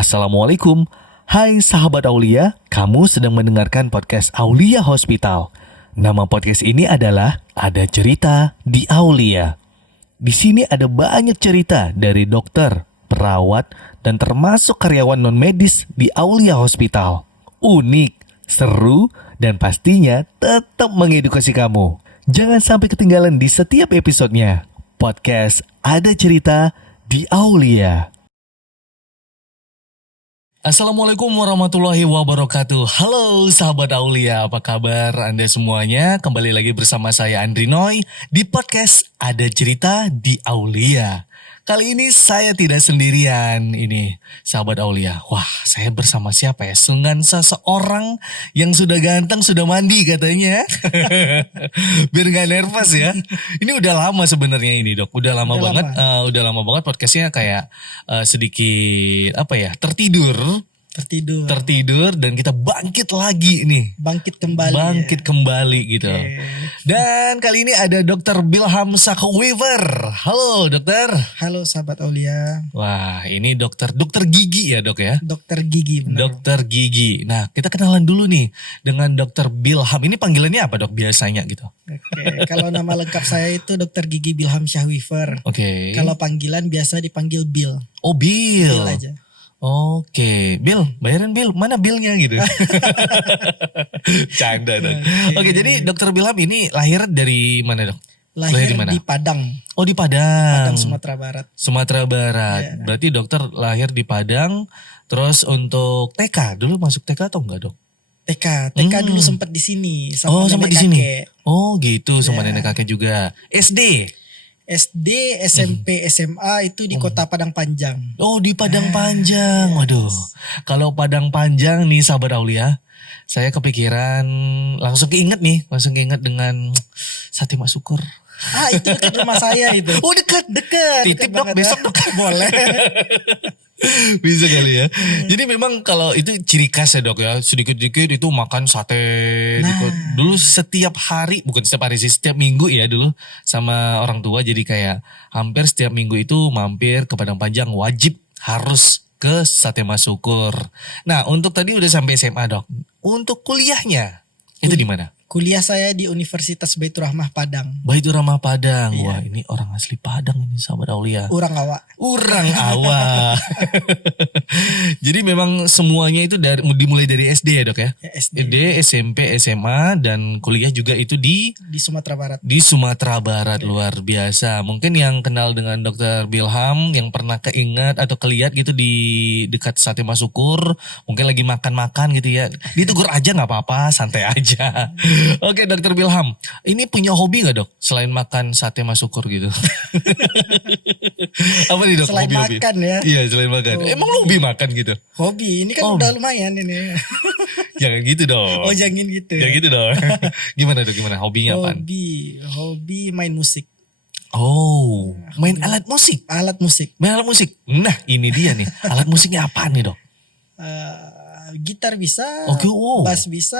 Assalamualaikum. Hai sahabat Aulia, kamu sedang mendengarkan podcast Aulia Hospital. Nama podcast ini adalah Ada Cerita di Aulia. Di sini ada banyak cerita dari dokter, perawat, dan termasuk karyawan non-medis di Aulia Hospital. Unik, seru, dan pastinya tetap mengedukasi kamu. Jangan sampai ketinggalan di setiap episodenya. Podcast Ada Cerita di Aulia. Assalamualaikum warahmatullahi wabarakatuh. Halo sahabat Aulia, apa kabar Anda semuanya? Kembali lagi bersama saya Andri Noy di podcast Ada Cerita di Aulia. Kali ini saya tidak sendirian ini sahabat Aulia. Wah, saya bersama siapa ya? Dengan seseorang yang sudah ganteng, sudah mandi katanya. Biar gak nervous ya. Ini udah lama sebenarnya ini dok. Udah lama banget. Udah lama banget podcastnya kayak sedikit apa ya? Tertidur dan kita bangkit lagi nih. Bangkit kembali Gitu. Dan kali ini ada Dr. Bilham Sakhweaver. Halo dokter. Halo sahabat Aulia. Wah, ini dokter gigi ya dok ya? Dokter gigi benar. Dokter gigi. Nah, kita kenalan dulu nih dengan Dr. Bilham. Ini panggilannya apa dok biasanya gitu? Oke, kalau nama lengkap saya itu Dokter Gigi Bilham Sakhweaver. Oke. Kalau panggilan biasa dipanggil Bill. Oh, Bill. Bill aja. Oke, Bill, bayaran Bill, mana Billnya gitu? Canda dok. Oke, jadi Dokter Bilham ini lahir dari mana dok? Lahir di mana? di Padang. Oh di Padang. Padang Sumatera Barat. Sumatera Barat. Yeah. Berarti dokter lahir di Padang. Terus untuk TK dulu masuk TK atau enggak dok? TK dulu sempat di sini sama nenek sempat di sini. kakek. Oh gitu, sama nenek kakek juga. SD, SMP, SMA itu di Kota Padang Panjang. Oh di Padang Panjang. Waduh. Kalau Padang Panjang nih sahabat Aulia, saya kepikiran langsung keinget dengan Sate Mak Syukur. Itu dekat rumah saya itu. Oh dekat. Titip dok, besok dok. Boleh. Bisa kali ya. Jadi memang kalau itu ciri khas ya dok ya. Sedikit-sedikit itu makan sate. Dulu setiap hari, bukan setiap hari sih, setiap minggu ya dulu sama orang tua. Jadi kayak hampir setiap minggu itu mampir ke Padang Panjang, wajib harus ke Sate Mak Syukur. Nah untuk tadi udah sampai SMA dok. Untuk kuliahnya itu di mana? Kuliah saya di Universitas Baitur Rahmah Padang. Baitur Rahmah Padang. Iya. Wah ini orang asli Padang ini sahabat Aulia. Urang awak. Jadi memang semuanya itu dimulai dari SD ya dok ya? SD, SMP, SMA dan kuliah juga itu di Sumatera Barat. Di Sumatera Barat. Luar biasa. Mungkin yang kenal dengan Dr. Bilham yang pernah keinget atau kelihat gitu di dekat Sate Mak Syukur, mungkin lagi makan-makan gitu ya. Ditegur aja nggak apa-apa, santai aja. Oke Dr. Bilham, ini punya hobi gak dok? Selain makan Sate Mak Syukur gitu. Apa nih dok? Selain hobi-hobi? makan ya. Iya selain makan. Emang lu hobi makan gitu? Hobi, ini kan udah lumayan ini. Jangan gitu dong. Oh jangan gitu. Jangan gitu dong. Gimana dok? Gimana? Hobinya apaan? Hobi main musik. Oh, main alat musik? Alat musik. Main alat musik? Nah ini dia nih. Alat musiknya apaan nih dok? Gitar bisa, bass bisa,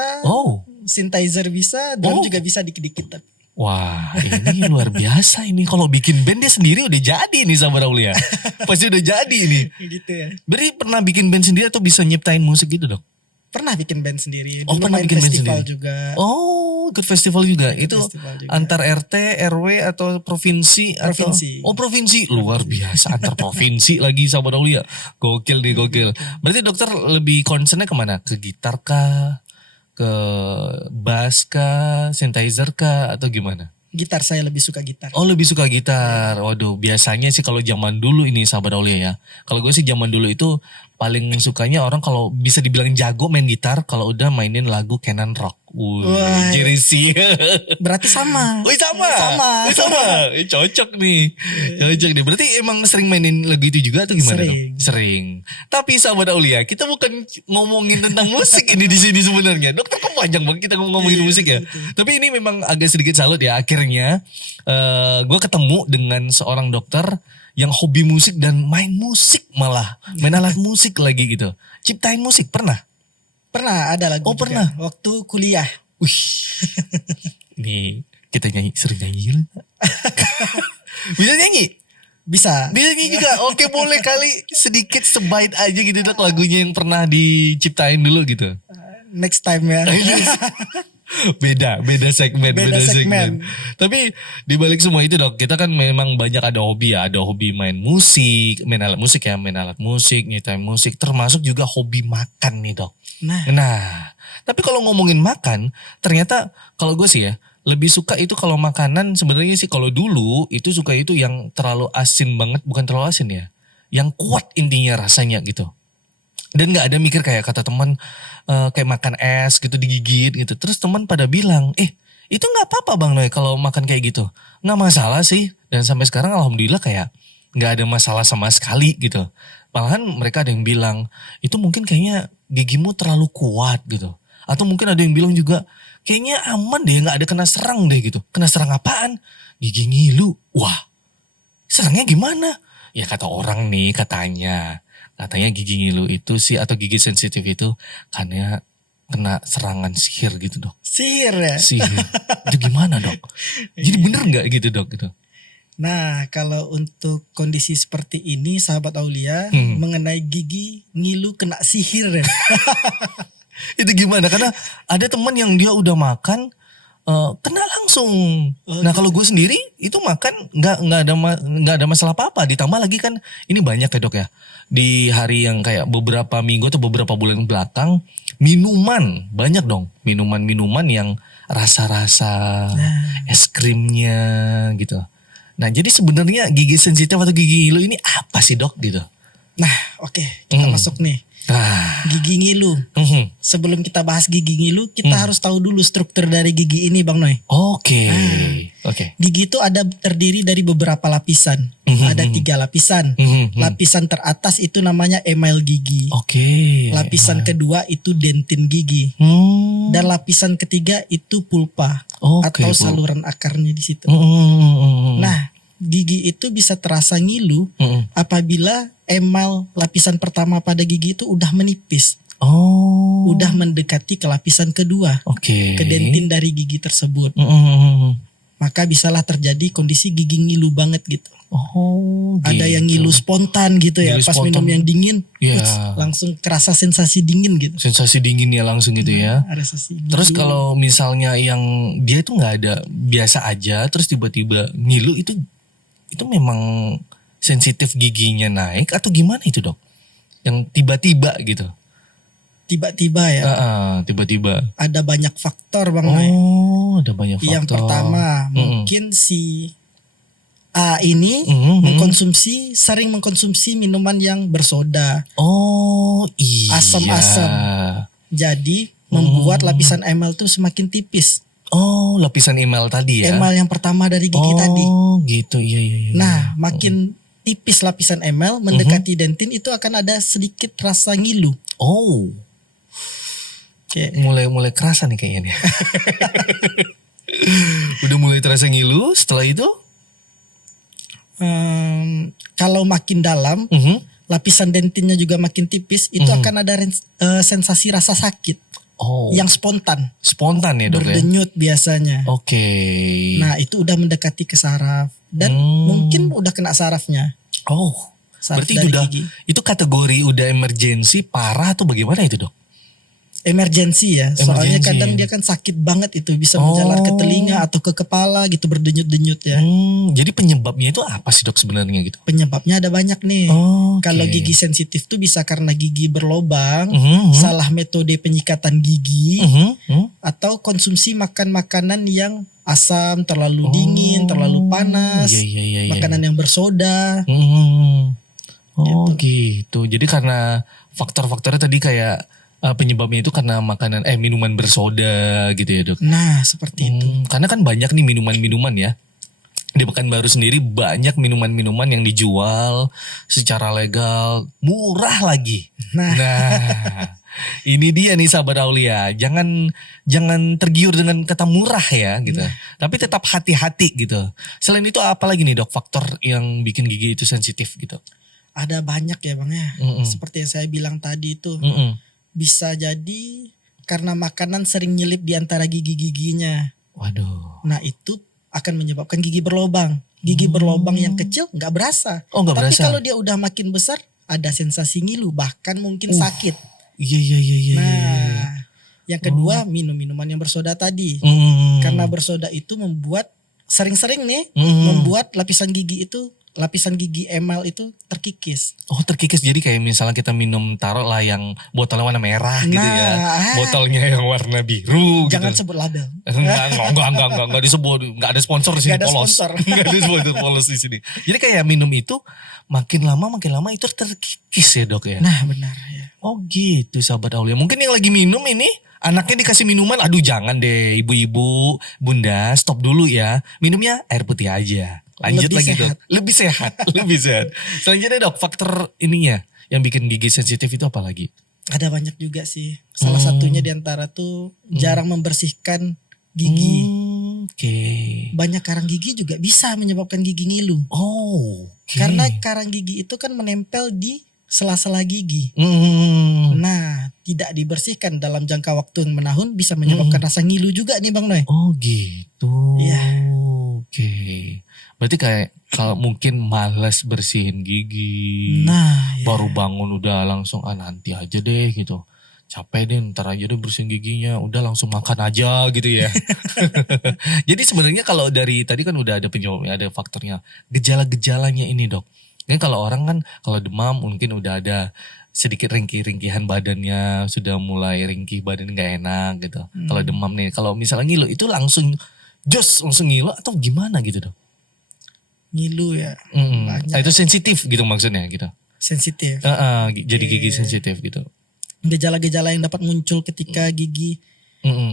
synthesizer bisa, drum juga bisa dikit-dikit. Wah ini luar biasa ini. Kalau bikin band dia sendiri udah jadi nih sahabat Aulia. Pasti udah jadi nih. Gitu ya. Berarti pernah bikin band sendiri atau bisa nyiptain musik gitu dok? Pernah bikin band sendiri. Dulu pernah bikin band sendiri juga. Oh ikut festival juga. Itu antar RT, RW atau provinsi? Provinsi. Provinsi. Luar biasa antar provinsi lagi sahabat Aulia. Gokil nih gokil. Berarti dokter lebih concernnya kemana? Ke gitar kah? Ke bass kah? Synthesizer kah? Atau gimana? Gitar, saya lebih suka gitar. Oh lebih suka gitar. Waduh biasanya sih kalau zaman dulu ini sahabat Aulia ya. Kalau gue sih zaman dulu itu paling sukanya orang kalau bisa dibilang jago main gitar kalau udah mainin lagu Canon Rock. Wah, Jerisi. Berarti sama. Sama. Cocok nih. Berarti emang sering mainin lagu itu juga atau gimana? Sering. Tapi sahabat Aulia, kita bukan ngomongin tentang musik ini di sini sebenarnya. Dokter kok panjang banget kita ngomongin musik ya. Tapi ini memang agak sedikit salut ya. Akhirnya gue ketemu dengan seorang dokter yang hobi musik dan main musik malah. Main alat musik lagi gitu. Ciptain musik pernah? Pernah ada lagu juga. Pernah? Waktu kuliah. Wih. Ini kita sering nyanyi. Bisa nyanyi? Bisa. Bisa nyanyi juga. Oke, boleh kali sedikit sebait aja gitu Dok lagunya yang pernah diciptain dulu gitu. Next time ya. Beda segmen, Beda beda segmen. segmen. Tapi di balik semua itu Dok, kita kan memang banyak ada hobi ya, ada hobi main musik, main alat musik, nyiptain musik, termasuk juga hobi makan nih Dok. Nah, Nah, tapi kalau ngomongin makan, ternyata kalau gue sih ya, lebih suka itu kalau makanan sebenarnya sih kalau dulu itu suka itu yang terlalu asin banget, bukan terlalu asin ya. Yang kuat intinya rasanya gitu. Dan nggak ada mikir kayak kata teman kayak makan es gitu digigit gitu. Terus teman pada bilang, itu nggak apa-apa Bang Noy kalau makan kayak gitu. Nggak masalah sih. Dan sampai sekarang alhamdulillah kayak nggak ada masalah sama sekali gitu. Malahan mereka ada yang bilang, itu mungkin kayaknya gigimu terlalu kuat gitu. Atau mungkin ada yang bilang juga, kayaknya aman deh nggak ada kena serang deh gitu. Kena serang apaan? Gigi ngilu. Wah, serangnya gimana? Ya kata orang nih katanya. Katanya gigi ngilu itu sih atau gigi sensitif itu karena kena serangan sihir gitu Dok. sihir ya. Sihir. Itu gimana Dok? Jadi bener nggak gitu Dok gitu? Nah, kalau untuk kondisi seperti ini, sahabat Aulia, mengenai gigi ngilu kena sihir ya. Itu gimana? Karena ada teman yang dia udah makan kena langsung. Nah kalau gue sendiri itu makan nggak ada masalah apa-apa. Ditambah lagi kan ini banyak ya Dok ya. Di hari yang kayak beberapa minggu atau beberapa bulan belakang minuman banyak dong. Minuman-minuman yang rasa-rasa es krimnya gitu. Nah jadi sebenarnya gigi sensitif atau gigi ngilu ini apa sih Dok gitu? Nah, oke, kita masuk nih. Nah, Gigi ngilu. Sebelum kita bahas gigi ngilu, kita harus tahu dulu struktur dari gigi ini, Bang Noy. oke. Gigi itu ada terdiri dari beberapa lapisan. Ada 3 lapisan. Lapisan teratas itu namanya email gigi. Oke. Lapisan kedua itu dentin gigi. Dan lapisan ketiga itu pulpa Oke, atau Bu. saluran akarnya di situ. Nah, Nah, gigi itu bisa terasa ngilu apabila emal lapisan pertama pada gigi itu udah menipis, oh, udah mendekati ke lapisan kedua, oke. ke dentin dari gigi tersebut. Maka bisalah terjadi kondisi gigi ngilu banget gitu. Oh, Ada yang gitu. ngilu spontan gitu ya, Ngilu pas spontan. minum yang dingin, Ya. langsung kerasa sensasi dingin gitu. Sensasi dinginnya langsung gitu ya. Ada sensasi ngilu. Terus kalau misalnya yang dia itu nggak ada biasa aja, terus tiba-tiba ngilu itu memang sensitif giginya naik atau gimana itu Dok? Yang tiba-tiba gitu. tiba-tiba ya, Tiba-tiba. ada banyak faktor Bang Noy. Oh, ada banyak faktor. Yang pertama, mungkin si A ini sering mengkonsumsi minuman yang bersoda, Oh, iya. asam-asam. Jadi membuat lapisan emal tuh semakin tipis. Oh, lapisan email tadi ya. Emal yang pertama dari gigi tadi. Oh, gitu. Iya. Nah, makin tipis lapisan emal mendekati dentin itu akan ada sedikit rasa ngilu. Oh, Kayak mulai kerasa nih kayaknya nih. Udah mulai terasa ngilu setelah itu? kalau makin dalam, lapisan dentinnya juga makin tipis, itu akan ada sensasi rasa sakit Oh, yang spontan, spontan ya Dok ya? berdenyut biasanya. Oke. Nah, itu udah mendekati ke saraf dan mungkin udah kena sarafnya. Oh, Saraf berarti dari itu gigi. itu kategori udah emergensi parah atau bagaimana itu Dok? Emergensi ya, soalnya Emergensi. kadang dia kan sakit banget itu, bisa menjalar ke telinga atau ke kepala gitu, berdenyut-denyut ya. Jadi penyebabnya itu apa sih Dok sebenarnya gitu? Penyebabnya ada banyak nih. Oke. Kalau gigi sensitif tuh bisa karena gigi berlobang, Mhm. salah metode penyikatan gigi, Mhm. atau konsumsi makan-makanan yang asam, terlalu dingin, terlalu panas, Iya. makanan yang bersoda. Oh gitu. Jadi karena faktor-faktornya tadi kayak penyebabnya itu karena minuman bersoda gitu ya Dok. Nah, seperti itu. Karena kan banyak nih minuman-minuman ya. Di Pekanbaru sendiri banyak minuman-minuman yang dijual secara legal, murah lagi. Nah, ini dia nih sahabat Aulia. Jangan tergiur dengan kata murah ya gitu. Tapi tetap hati-hati gitu. Selain itu apa lagi nih Dok faktor yang bikin gigi itu sensitif gitu? Ada banyak ya Bang ya. Seperti yang saya bilang tadi itu. Bisa jadi karena makanan sering nyelip di antara gigi-giginya. Waduh. Nah, itu akan menyebabkan gigi berlobang. Gigi berlobang yang kecil nggak berasa. Oh, nggak Tapi berasa. kalau dia udah makin besar, ada sensasi ngilu, bahkan mungkin sakit. Iya iya iya iya. Nah, yang kedua minum-minuman yang bersoda tadi. Karena bersoda itu sering-sering nih membuat lapisan gigi emal itu terkikis. Oh, terkikis, jadi kayak misalnya kita minum, taruh lah yang botolnya warna merah gitu ya. Botolnya yang warna biru Jangan gitu. sebut label. Enggak disebut, enggak ada sponsor di sini, Nggak ada polos. sponsor. Enggak ada sponsor polos di sini. Jadi kayak minum itu makin lama itu terkikis ya, Dok ya. Nah, benar ya. Oh gitu, sahabat Aulia. Mungkin yang lagi minum ini anaknya dikasih minuman, aduh jangan deh ibu-ibu, bunda, stop dulu ya. Minumnya air putih aja. Lanjut Lebih lagi sehat. Dok. Lebih sehat, lebih sehat. Selanjutnya Dok, faktor ininya yang bikin gigi sensitif itu apa lagi? Ada banyak juga sih. Salah satunya diantara tuh jarang membersihkan gigi. Oke. Banyak karang gigi juga bisa menyebabkan gigi ngilu. Oh, oke. Karena karang gigi itu kan menempel di sela-sela gigi. Nah, tidak dibersihkan dalam jangka waktu yang menahun bisa menyebabkan rasa ngilu juga nih Bang Noy. Oh gitu. Iya. Oke. Berarti kayak kalau mungkin malas bersihin gigi. Nah, ya. Baru bangun udah langsung nanti aja deh gitu. Capek deh, ntar aja deh bersihin giginya. Udah langsung makan aja gitu ya. Jadi sebenarnya kalau dari tadi kan udah ada penyebabnya, ada faktornya. Gejala-gejalanya ini Dok. Kan kalau orang kan kalau demam mungkin udah ada sedikit ringkih-ringkihan badannya, sudah mulai ringkih badan gak enak gitu. Kalau demam nih, kalau misalnya ngilu itu langsung langsung ngilu atau gimana gitu Dok? Ngilu ya. Nah, itu sensitif gitu maksudnya gitu. Sensitif. Jadi gigi sensitif gitu. Gejala-gejala yang dapat muncul ketika gigi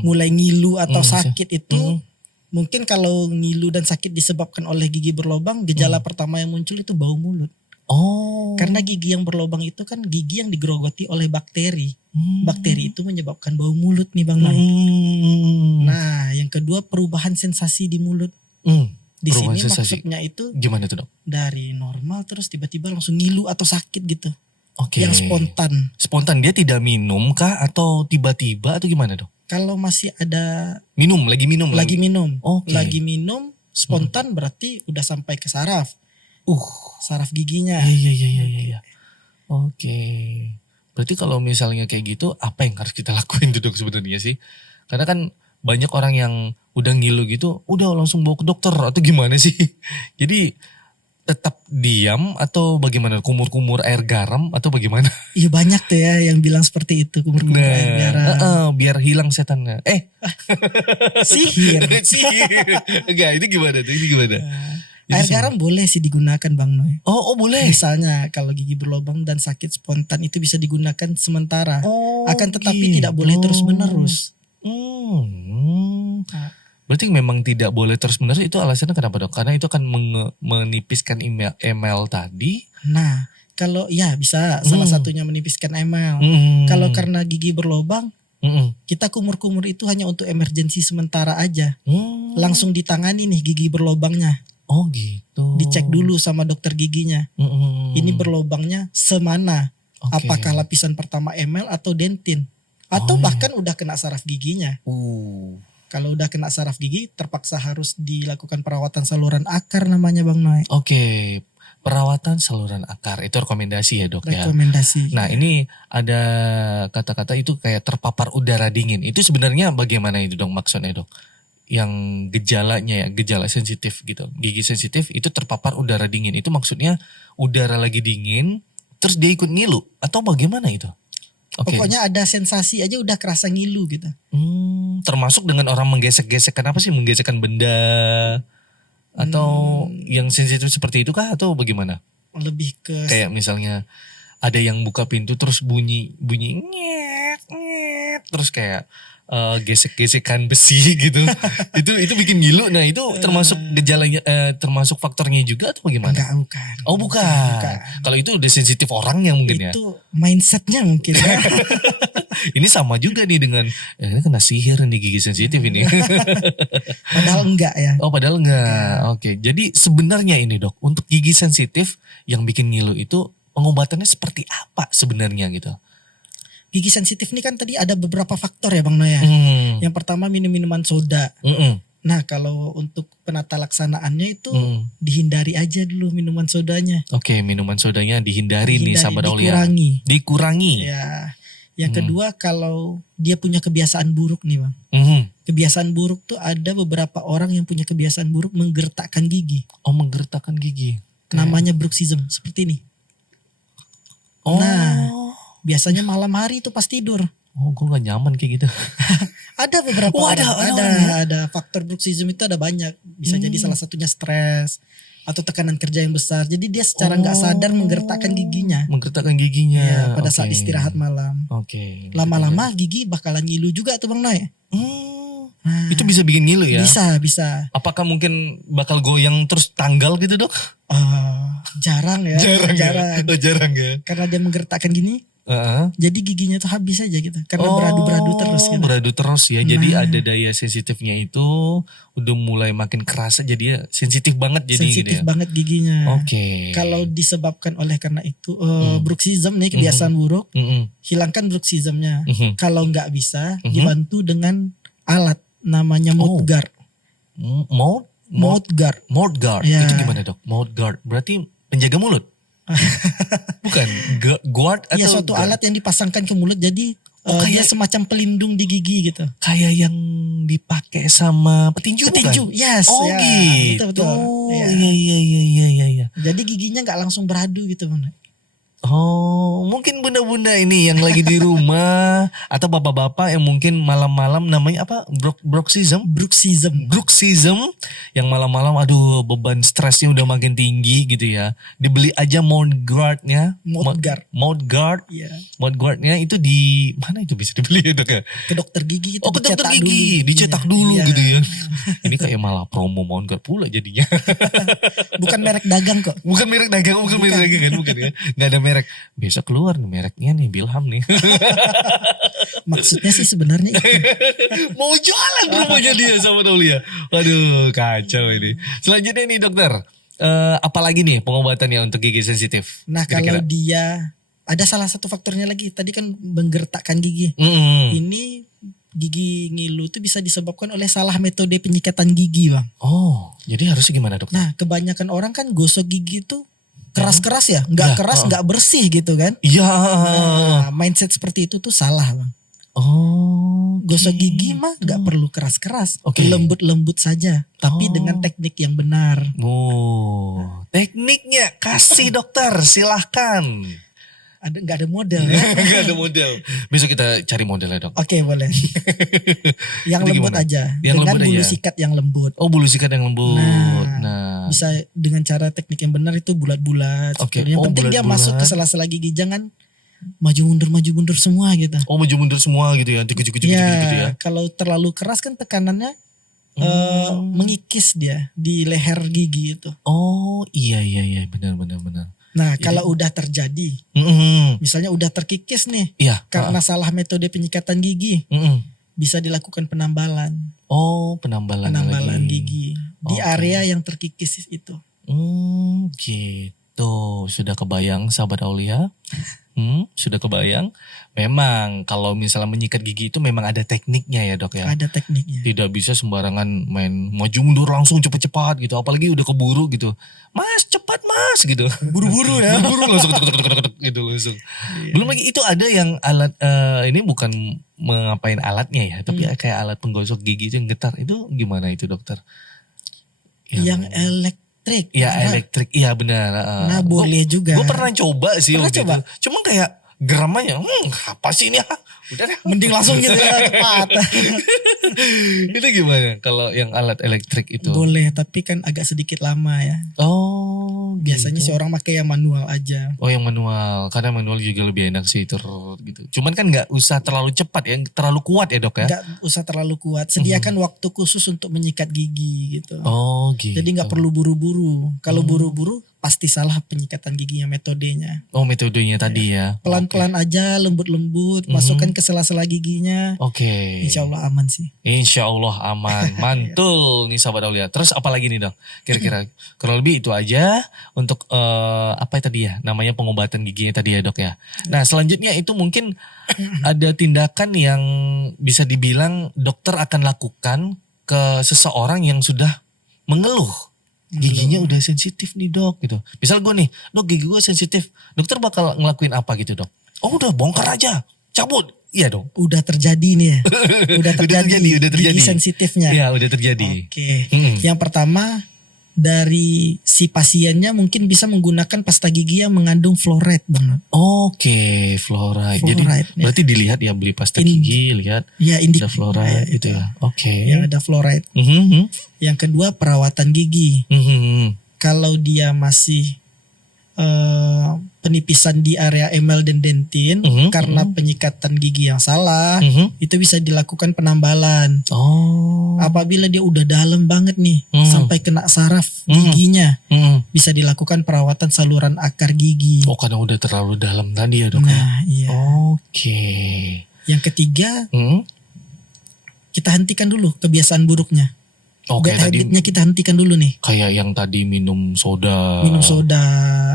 mulai ngilu atau sakit itu mungkin kalau ngilu dan sakit disebabkan oleh gigi berlobang, gejala pertama yang muncul itu bau mulut. Oh. Karena gigi yang berlobang itu kan gigi yang digerogoti oleh bakteri. Bakteri itu menyebabkan bau mulut nih Bang Noy. Nah, yang kedua perubahan sensasi di mulut. Di sini maksudnya itu gimana tuh Dok? dari normal terus tiba-tiba langsung ngilu atau sakit gitu. Oke. Yang spontan. Spontan, dia tidak minum kah atau tiba-tiba atau gimana Dok? Kalau masih ada Lagi minum. Oke. Lagi minum spontan berarti udah sampai ke saraf. Saraf giginya. Iya. Oke. Berarti kalau misalnya kayak gitu, apa yang harus kita lakuin tuh Dok sebenarnya sih? Karena kan banyak orang yang udah ngilu gitu, udah langsung bawa ke dokter atau gimana sih? Jadi tetap diam atau bagaimana? Kumur-kumur air garam atau bagaimana? Iya banyak tuh ya yang bilang seperti itu, kumur-kumur air garam. Biar hilang setannya. Sihir. Enggak, ini gimana tuh? Ini gimana? Air garam boleh sih digunakan Bang Noy. Oh boleh. Misalnya kalau gigi berlubang dan sakit spontan itu bisa digunakan sementara. Akan tetapi tidak boleh terus-menerus. Berarti memang tidak boleh terus-menerus, itu alasannya kenapa Dok? Karena itu akan menipiskan email tadi. Nah, kalau ya bisa salah satunya menipiskan email. Kalau karena gigi berlubang, kita kumur-kumur itu hanya untuk emergensi sementara aja. Langsung ditangani nih gigi berlubangnya. Oh gitu. Dicek dulu sama dokter giginya. Ini berlubangnya semana. Apakah lapisan pertama email atau dentin? Atau bahkan udah kena saraf giginya. Kalau udah kena saraf gigi, terpaksa harus dilakukan perawatan saluran akar namanya Bang Noy. Oke, perawatan saluran akar itu rekomendasi ya Dok ya. Rekomendasi. Nah ini ada kata-kata itu kayak terpapar udara dingin. Itu sebenarnya bagaimana itu Dok maksudnya Dok? Yang gejalanya ya, gejala sensitif gitu. Gigi sensitif itu terpapar udara dingin. Itu maksudnya udara lagi dingin, terus dia ikut ngilu atau bagaimana itu? Pokoknya ada sensasi aja udah kerasa ngilu gitu. Termasuk dengan orang menggesek-gesek, kenapa sih menggesekkan benda? Atau yang sensitif seperti itu kah atau bagaimana? Lebih ke kayak misalnya ada yang buka pintu terus bunyi nyet nyet terus kayak gesek-gesekan besi gitu. itu bikin ngilu. Nah, itu termasuk gejalanya, termasuk faktornya juga atau bagaimana? Enggak, bukan. Oh, bukan. Kalau itu udah sensitif orangnya mungkin ya. Itu mindsetnya mungkin. Ini sama juga nih dengan ini kena sihir nih gigi sensitif ini. Padahal enggak ya. Oh, padahal enggak. Oke. Jadi sebenarnya ini Dok, untuk gigi sensitif yang bikin ngilu itu pengobatannya seperti apa sebenarnya gitu? Gigi sensitif ini kan tadi ada beberapa faktor ya Bang Noya. Yang pertama minum-minuman soda. Nah kalau untuk penata laksanaannya itu dihindari aja dulu minuman sodanya. Oke, minuman sodanya dihindari nih sahabat Aulia. Dikurangi. Ya. Yang kedua kalau dia punya kebiasaan buruk nih Bang. Kebiasaan buruk tuh ada beberapa orang yang punya kebiasaan buruk menggertakkan gigi. Oh, menggertakkan gigi. Namanya bruxism seperti ini. Oh. Nah, biasanya malam hari itu pas tidur. Oh, gue gak nyaman kayak gitu. Ada beberapa ada faktor bruxism itu ada banyak. Bisa jadi salah satunya stres atau tekanan kerja yang besar. Jadi dia secara nggak sadar menggertakkan giginya. Menggertakkan giginya. Ya, pada saat istirahat malam. Oke. Lama-lama gigi bakalan ngilu juga tuh Bang Noy. Nah, itu bisa bikin ngilu ya? Bisa. Apakah mungkin bakal goyang terus tanggal gitu Dok? Jarang ya. Jarang. Oh, jarang ya. Karena dia menggertakkan gini. Jadi giginya tuh habis aja gitu. Karena beradu-beradu terus gitu. Beradu terus ya. Jadi ada daya sensitifnya itu udah mulai makin kerasa. Jadi sensitif banget jadi sensitif gitu ya. Banget giginya. Oke. Kalau disebabkan oleh karena itu bruxism nih kebiasaan buruk. Hilangkan bruxismnya. Kalau nggak bisa dibantu dengan alat namanya mouth guard. Mouth guard. Ya. Itu gimana Dok? Mouth guard berarti penjaga mulut? Bukan guard atau ya suatu alat yang dipasangkan ke mulut jadi dia semacam pelindung di gigi gitu. Kayak yang dipakai sama petinju bukan? Yes. Oh ya, gitu. Betul. Iya. Jadi giginya nggak langsung beradu gitu Bang. Oh, mungkin bunda-bunda ini yang lagi di rumah atau bapak-bapak yang mungkin malam-malam namanya apa? Bruxism yang malam-malam aduh beban stresnya udah makin tinggi gitu ya. Dibeli aja mouth guardnya. Mouth guard. Iya. Mouth guardnya itu di mana itu bisa dibeli ya Dok ya? Ke dokter gigi itu. Ke dokter gigi, dicetak dulu gitu ya. Ini kayak malah promo mouth guard pula jadinya. Bukan merek dagang kok. Bukan merek dagang kan, bukan ya. Gak ada merek. Bisa keluar nih mereknya nih Bilham nih. Maksudnya sih sebenarnya itu. Mau jualan rupanya dia sama Aulia. Waduh kacau ini. Selanjutnya nih dokter. Apalagi nih pengobatannya untuk gigi sensitif? Nah kira-kira. Kalau dia ada salah satu faktornya lagi. Tadi kan menggertakkan gigi. Ini gigi ngilu itu bisa disebabkan oleh salah metode penyikatan gigi Bang. Oh jadi harusnya gimana dokter? Nah kebanyakan orang kan gosok gigi itu keras-keras ya, nggak keras, nggak bersih gitu kan? Iya. Nah, mindset seperti itu tuh salah Bang. Gosok gigi mah nggak perlu keras-keras, lembut-lembut saja, tapi dengan teknik yang benar. Tekniknya kasih dokter, silahkan. Nggak ada model ya? Nggak ada model. Besok kita cari modelnya dok. Oke boleh. Yang lembut gimana? Aja. Yang dengan lembut bulu sikat yang lembut. Oh bulu sikat yang lembut. Nah. Bisa dengan cara teknik yang benar itu bulat-bulat. Yang penting dia masuk ke sela-sela gigi, jangan maju mundur semua gitu. Oh maju mundur semua gitu ya. Gitu ya. Kalau terlalu keras kan tekanannya mengikis dia di leher gigi itu. Oh iya benar. Nah kalau udah terjadi, misalnya udah terkikis nih, karena salah metode penyikatan gigi, bisa dilakukan penambalan. Oh penambalan gigi di area yang terkikis itu. Gitu, sudah kebayang sahabat Aulia? Sudah kebayang? Memang kalau misalnya menyikat gigi itu memang ada tekniknya ya dok ya? Ada tekniknya. Tidak bisa sembarangan main maju mundur langsung cepat-cepat gitu. Apalagi udah keburu gitu. Mas cepat mas gitu. Buru-buru ya. Buru langsung gitu langsung. Iya. Belum lagi itu ada yang alat, ini bukan mengapain alatnya ya. Tapi kayak alat penggosok gigi itu yang getar. Itu gimana itu dokter? Yang elektrik. Ya elektrik, iya benar. Nah boleh juga. Gue pernah coba sih waktu itu. Cuma kayak geramannya, apa sih ini? Udah deh. Mending langsung gitu ya cepat. Itu gimana kalau yang alat elektrik itu? Boleh, tapi kan agak sedikit lama ya. Oh biasanya sih orang pakai yang manual aja. Oh yang manual, karena manual juga lebih enak sih gitu. Cuman kan gak usah terlalu cepat ya, terlalu kuat ya dok ya? Gak usah terlalu kuat, sediakan waktu khusus untuk menyikat gigi gitu. Oh gitu. Jadi gak perlu buru-buru. Kalau buru-buru pasti salah penyikatan giginya, metodenya. Oh metodenya tadi ya. Pelan-pelan aja, lembut-lembut, masukkan ke sela-sela giginya. Insya Allah aman sih. Insya Allah aman, mantul nih sahabat Aulia. Terus apa lagi nih dok? Kira-kira kurang lebih itu aja untuk apa tadi ya? Namanya pengobatan giginya tadi ya dok ya. Nah selanjutnya itu mungkin ada tindakan yang bisa dibilang dokter akan lakukan ke seseorang yang sudah mengeluh giginya udah sensitif nih dok gitu. Misal gue nih, dok gigi gue sensitif, dokter bakal ngelakuin apa gitu dok? Oh udah bongkar aja, cabut. Iya dong. Udah terjadi nih ya. Udah terjadi gigi sensitifnya. Iya udah terjadi. Oke. Yang pertama dari si pasiennya mungkin bisa menggunakan pasta gigi yang mengandung fluoride Bang. Oke, fluoride. Jadi berarti dilihat ya beli pasta gigi, lihat ya, ada fluoride gitu ya. Oke. Yang ada fluoride. Yang kedua perawatan gigi. Kalau dia masih penipisan di area enamel dan dentin karena penyikatan gigi yang salah, itu bisa dilakukan penambalan. Apabila dia udah dalam banget nih sampai kena saraf giginya, bisa dilakukan perawatan saluran akar gigi. Oh, karena udah terlalu dalam tadi ya dok. Nah, iya. Oke. Yang ketiga, kita hentikan dulu kebiasaan buruknya. Bad habitnya kita hentikan dulu nih. Kayak yang tadi minum soda,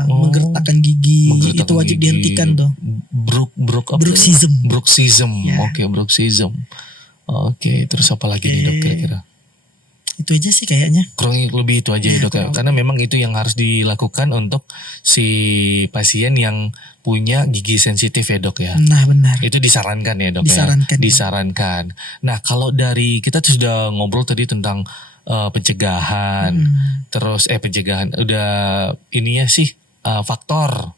menggertakkan gigi, itu wajib dihentikan tuh. Bruxism. Oke, bruxism. Oke, terus apa lagi nih dok kira-kira? Itu aja sih kayaknya. Kurang lebih itu aja ya dok ya. Karena memang itu yang harus dilakukan untuk si pasien yang punya gigi sensitif ya dok ya. Nah benar. Itu disarankan ya dok Disarankan. Nah kalau dari kita tuh sudah ngobrol tadi tentang pencegahan. Terus pencegahan udah ininya sih faktor.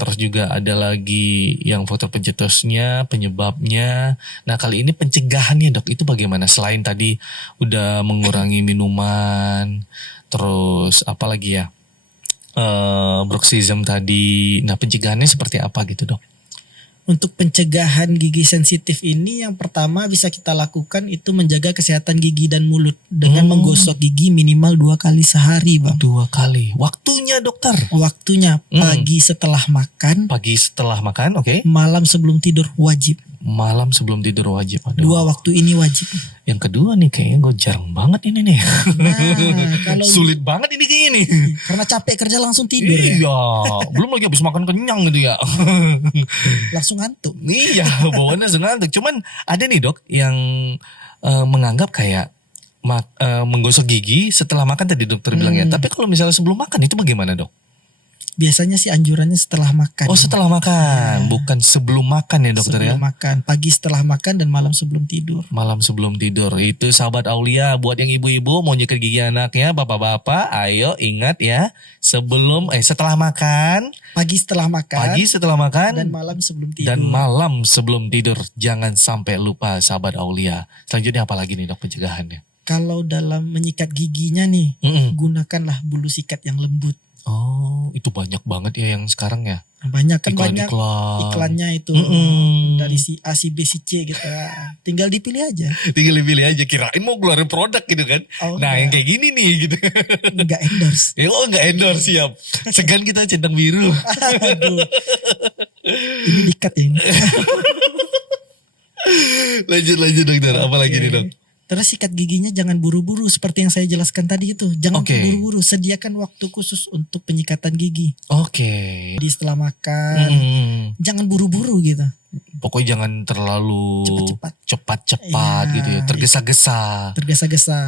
Terus juga ada lagi yang faktor pencetusnya, penyebabnya. Nah kali ini pencegahannya dok itu bagaimana? Selain tadi udah mengurangi minuman, terus apa lagi ya? Bruxism tadi. Nah pencegahannya seperti apa gitu dok? Untuk pencegahan gigi sensitif ini yang pertama bisa kita lakukan itu menjaga kesehatan gigi dan mulut dengan menggosok gigi minimal 2 kali sehari Bang. 2 kali. Waktunya dokter? Waktunya pagi setelah makan. Pagi setelah makan, oke. Malam sebelum tidur wajib. Malam sebelum tidur wajib. Aduh. 2 waktu ini wajib. Yang kedua nih kayaknya gue jarang banget ini nih. Nah, kalau sulit banget ini kayaknya nih. Karena capek kerja langsung tidur ya. Belum lagi habis makan kenyang gitu ya. Langsung ngantuk. Iya, bawaannya langsung ngantuk. Cuman ada nih dok yang menganggap kayak menggosok gigi setelah makan tadi dokter bilang ya. Tapi kalau misalnya sebelum makan itu bagaimana dok? Biasanya sih anjurannya setelah makan. Oh setelah makan, bukan sebelum makan ya dokter sebelum makan, pagi setelah makan dan malam sebelum tidur. Malam sebelum tidur, itu sahabat Aulia buat yang ibu-ibu mau nyikat gigi anaknya, bapak-bapak, ayo ingat ya setelah makan. Pagi setelah makan. Dan malam sebelum tidur. Jangan sampai lupa sahabat Aulia. Selanjutnya apa lagi nih dok pencegahannya? Kalau dalam menyikat giginya nih, gunakanlah bulu sikat yang lembut. Oh, itu banyak banget ya yang sekarang ya. Banyak iklannya itu dari si A, si B, si C gitu. Tinggal dipilih aja. Kirain mau keluarin produk gitu kan. Yang kayak gini nih gitu. Enggak endorse. Enggak endorse, siap. Segan kita centang biru. Aduh. Ini dikat ya ini. lanjut dokter. Apa lagi nih dok? Terus sikat giginya jangan buru-buru seperti yang saya jelaskan tadi itu. Jangan buru-buru, sediakan waktu khusus untuk penyikatan gigi. Jadi setelah makan, jangan buru-buru gitu. Pokoknya jangan terlalu cepat-cepat gitu ya, tergesa-gesa.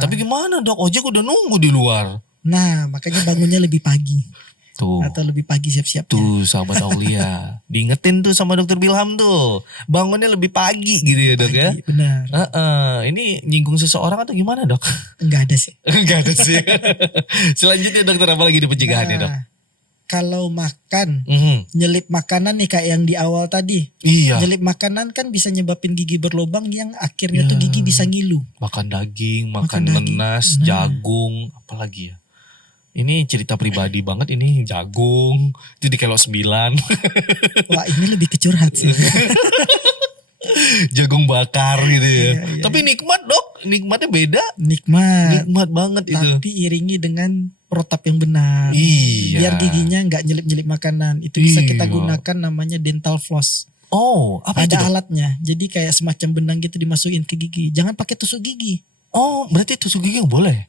Tapi gimana dok, ojek udah nunggu di luar. Nah makanya bangunnya lebih pagi. Atau lebih pagi siap-siap. Tuh sahabat Aulia, diingetin tuh sama dokter Bilham tuh, bangunnya lebih pagi gitu ya dok ya. Benar. Ini nyinggung seseorang atau gimana dok? Enggak ada sih. Selanjutnya dokter apa lagi di pencegahannya dok? Kalau makan, nyelip makanan nih kayak yang di awal tadi. Iya. Nyelip makanan kan bisa nyebabin gigi berlubang yang akhirnya tuh gigi bisa ngilu. Makan daging, makan nanas, jagung, apalagi ya. Ini cerita pribadi banget ini, jagung, itu di kilo 9. Wah ini lebih kecurhat sih. Jagung bakar gitu ya. Iya. Tapi nikmat dok, nikmatnya beda. Nikmat banget itu. Tapi iringi dengan protap yang benar. Iya. Biar giginya nggak nyelip-nyelip makanan. Itu bisa kita gunakan namanya dental floss. Oh, apa itu? Ada alatnya. Jadi kayak semacam benang gitu dimasukin ke gigi. Jangan pakai tusuk gigi. Oh, berarti tusuk gigi boleh?